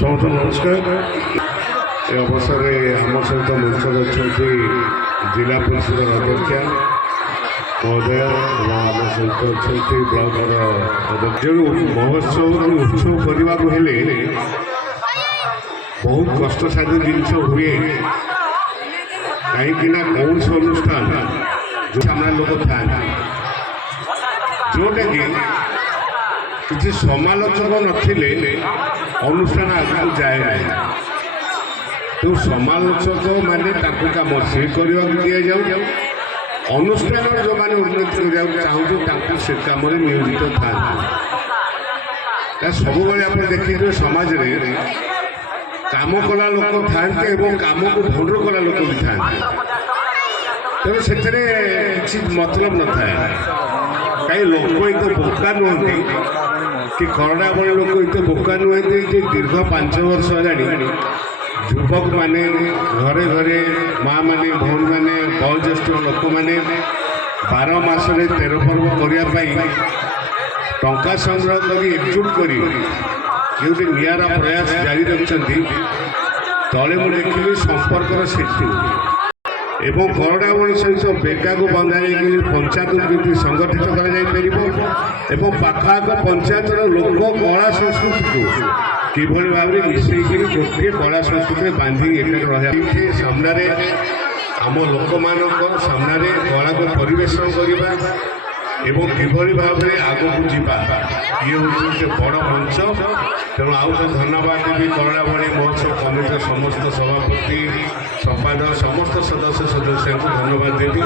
ସମସ୍ତ ନମସ୍କାର। ଏ ଅବସରରେ ଆମ ସହିତ ମଞ୍ଚରେ ଅଛନ୍ତି ଜିଲ୍ଲା ପରିଷଦର ଅଧ୍ୟକ୍ଷା ମହୋଦୟ ଏବଂ ଆମ ସହିତ ଅଛନ୍ତି ବ୍ଲକର ଯେଉଁ ମହୋତ୍ସବକୁ ଉତ୍ସବ କରିବାକୁ ହେଲେ ବହୁତ କଷ୍ଟସାଧ୍ୟ ଜିନିଷ ହୁଏ। କାହିଁକିନା କୌଣସି ଅନୁଷ୍ଠାନ ଯେଉଁ ସାମ୍ନା ଲୋକ ଥାଆନ୍ତି ଯେଉଁଟାକି କିଛି ସମାଲୋଚକ ନଥିଲେ ଅନୁଷ୍ଠାନ ଆଗକୁ ଯାଏ ନାହିଁ। ତେଣୁ ସମାଲୋଚକ ମାନେ ତାଙ୍କୁ କାମ ସେ କରିବାକୁ ଦିଆଯାଉ, ଅନୁଷ୍ଠାନର ଯେଉଁମାନେ ଉନ୍ନତି କରିବାକୁ ଚାହୁଁଛନ୍ତି ତାଙ୍କୁ ସେ କାମରେ ନିୟୋଜିତ ଥାଆନ୍ତି। ସବୁବେଳେ ଆପଣ ଦେଖିଥିବେ ସମାଜରେ କାମ କଲା ଲୋକ ଥାଆନ୍ତି ଏବଂ କାମକୁ ଭଣ୍ଡୁର କଲା ଲୋକ ବି ଥାଆନ୍ତି। ତେଣୁ ସେଥିରେ କିଛି ମତଲବ ନଥାଏ। କାହିଁ ଲୋକ ଏତେ ବୋକା ନୁହନ୍ତି କି କରୋନା ଭଳି ଲୋକ ଏତେ ବୋକା ନୁହନ୍ତି ଯେ ଦୀର୍ଘ 5 ବର୍ଷ ହେଲାଣି ଯୁବକମାନେ ଘରେ ଘରେ ମାଆ ମାନେ ଭଉଣୀମାନେ ବୟୋଜ୍ୟେଷ୍ଠ ଲୋକମାନେ 12 ମାସରେ 13 ପର୍ବ କରିବା ପାଇଁ ଟଙ୍କା ସଂଗ୍ରହ କରି ଏକଜୁଟ କରି ଯେଉଁଠି ନିଆରା ପ୍ରୟାସ ଜାରି ରଖିଛନ୍ତି। ତଳେ ମୁଁ ଦେଖିଲି ସମ୍ପର୍କର ସେତୁ ଏବଂ କରୋନା ଭଳି ସହିତ ବେକାକୁ ବନ୍ଧାଯାଇକି ପଞ୍ଚାୟତ କେମିତି ସଂଗଠିତ କରାଯାଇପାରିବ ଏବଂ ପାଖଆଖ ପଞ୍ଚାୟତର ଲୋକ କଳା ସଂସ୍କୃତିକୁ କିଭଳି ଭାବରେ ମିଶେଇକରି ଗୋଟିଏ କଳା ସଂସ୍କୃତିରେ ବାନ୍ଧିକି ଏକାଠି ରହିବା ସାମ୍ନାରେ ଆମ ଲୋକମାନଙ୍କ ସାମ୍ନାରେ କଳାକୁ ପରିବେଷଣ କରିବା ଏବଂ କିଭଳି ଭାବରେ ଆଗକୁ ଯିବା ଇଏ ହେଉଛି ଗୋଟେ ବଡ଼ ମଞ୍ଚ। ତେଣୁ ଆଉ ଗୋଟେ ଧନ୍ୟବାଦ ଦେବି କରୋନା ଭଳି ମହୋତ୍ସବ କମିଟିର ସମସ୍ତ ସଭାପତି ସମ୍ପାଦକ ସମସ୍ତ ସଦସ୍ୟଙ୍କୁ ଧନ୍ୟବାଦ ଦେବି।